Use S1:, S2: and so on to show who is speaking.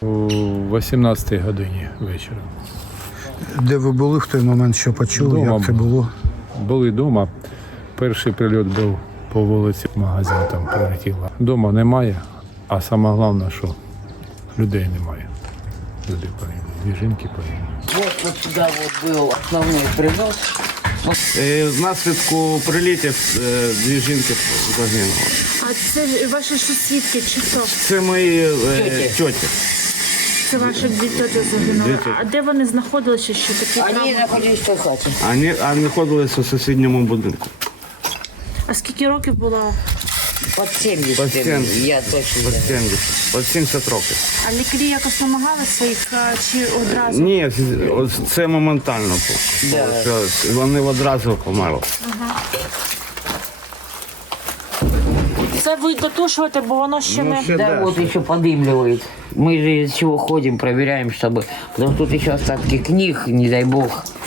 S1: О 18-й годині вечора.
S2: Де ви були в той момент, що почули,
S1: Дома
S2: як це було?
S1: Були вдома. Перший прильот був по вулиці, магазин там прилетіло. Дома немає, а саме головне, що людей немає. Люди погинули, дві жінки погинули.
S3: Вот сюда вот был основной принос.
S4: Внаслідку прилітів дві жінки загинули.
S5: А це ваші сусідки чи хто?
S4: Це мої тьоті.
S5: Це ваші дві тьоті загинули. А де вони знаходилися, що такі
S3: Они
S5: травми?
S3: находились в той хате.
S4: Вони знаходилися у сусідньому будинку.
S5: А скільки років було?
S3: Под 70,
S4: Под 70.
S3: я точно
S4: От
S3: знаю.
S4: 70, от 70 років.
S5: А лікарі якось намагалися їх чи одразу?
S4: Ні, це моментально було.
S3: Да.
S4: Вони одразу померли.
S5: Це ви дотушуєте, бо воно ще не...
S4: ще
S3: Да, вот еще подымливает. Мы же из чего ходим, проверяем, чтобы... Потому что тут еще остатки книг, не дай бог.